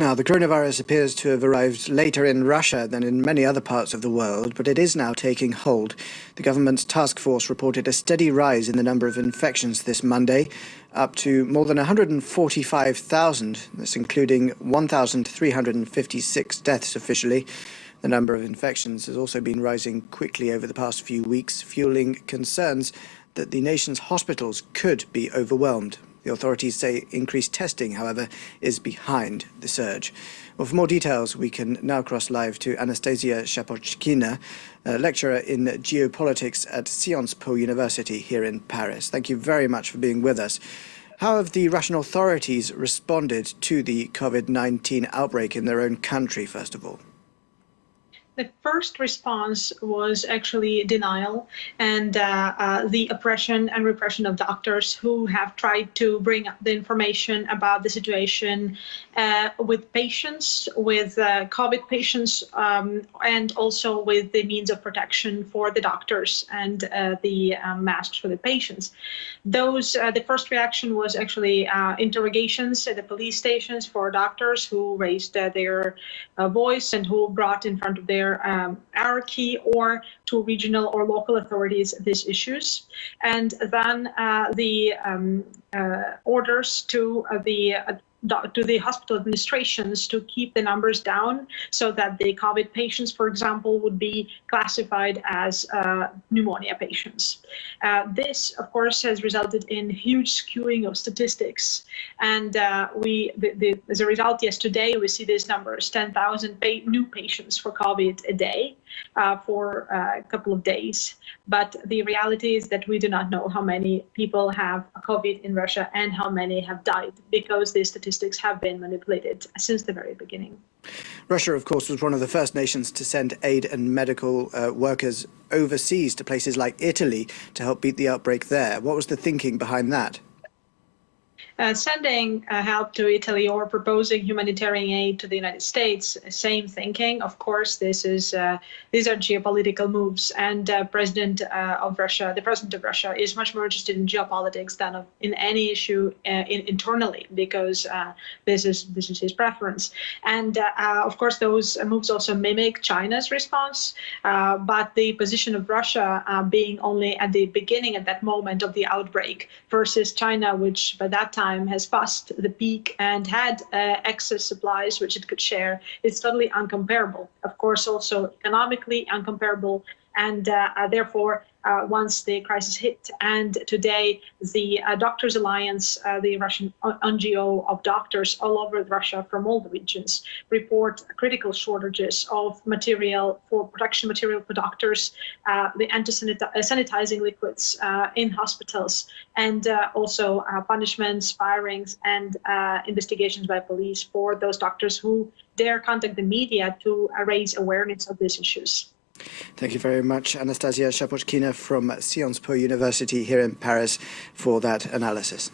Now, the coronavirus appears to have arrived later in Russia than in many other parts of the world, but it is now taking hold. The government's task force reported a steady rise in the number of infections this Monday, up to more than 145,000. That's including 1,356 deaths officially. The number of infections has also been rising quickly over the past few weeks, fueling concerns that the nation's hospitals could be overwhelmed. The authorities say increased testing, however, is behind the surge. Well, for more details, we can now cross live to Anastasia Shapochkina, a lecturer in geopolitics at Sciences Po University here in Paris. Thank you very much for being with us. How have the Russian authorities responded to the COVID-19 outbreak in their own country, first of all? The first response was actually denial and the oppression and repression of doctors who have tried to bring up the information about the situation with patients, with COVID patients, and also with the means of protection for the doctors and the masks for the patients. The first reaction was actually interrogations at the police stations for doctors who raised their voice and who brought in front of their hierarchy or to regional or local authorities these issues. And then the orders to the hospital administrations to keep the numbers down so that the COVID patients, for example, would be classified as pneumonia patients. This, of course, has resulted in huge skewing of statistics. And as a result, yes, today we see these numbers, 10,000 new patients for COVID a day for a couple of days. But the reality is that we do not know how many people have COVID in Russia and how many have died, because the statistics have been manipulated since the very beginning. Russia, of course, was one of the first nations to send aid and medical workers overseas to places like Italy to help beat the outbreak there. What was the thinking behind that? Sending help to Italy or proposing humanitarian aid to the United States, same thinking. Of course, these are geopolitical moves, and the president of Russia is much more interested in geopolitics than in any issue internally, because this is his preference. And of course, those moves also mimic China's response, but the position of Russia being only at the beginning, at that moment of the outbreak, versus China, which by that time has passed the peak and had excess supplies which it could share, it's totally uncomparable. Of course, also economically uncomparable, and therefore, once the crisis hit, and today the Doctors Alliance, the Russian NGO of doctors all over Russia from all the regions, report critical shortages of material for production material for doctors, the sanitizing liquids in hospitals, and also punishments, firings, and investigations by police for those doctors who dare contact the media to raise awareness of these issues. Thank you very much, Anastasia Shapochkina from Sciences Po University here in Paris, for that analysis.